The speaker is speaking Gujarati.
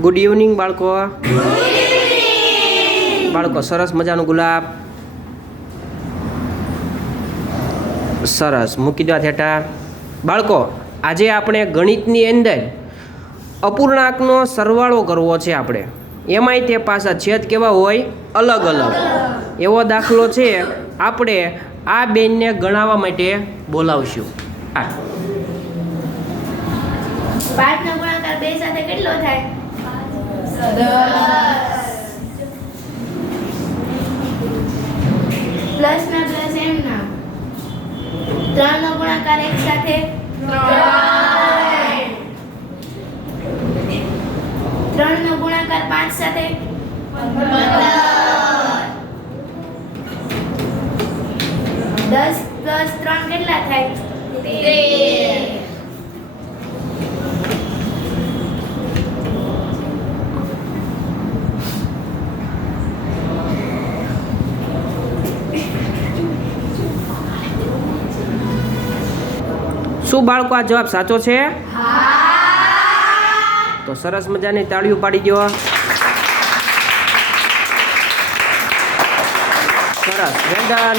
ગુડ ઇવનિંગ બાળકો. બાળકો સરસ મજાનું ગુલાબ. સરસ મૂકી દો થેટા. બાળકો આજે આપણે ગણિતની અંદર અપૂર્ણાંકનો સરવાળો કરવો છે. આપણે એમાંય તે પાછા છેદ કેવા હોય? અલગ અલગ. એવો દાખલો છે. આપણે આ બેનને ગણાવવા માટે બોલાવશું. 5 નો ગુણાકાર 2 સાથે કેટલો થાય? 10. પ્લસ ના પ્લસ એમ ના. 3 નો ગુણાકાર 1 સાથે 3 નો ગુણાકાર 5 સાથે 10 પ્લસ 3 કેટલા થાય? 13. શું બાળકો આ જવાબ સાચો છે? તો સરસ મજાની તાળીઓ પાડી દો. સરસ. Well done.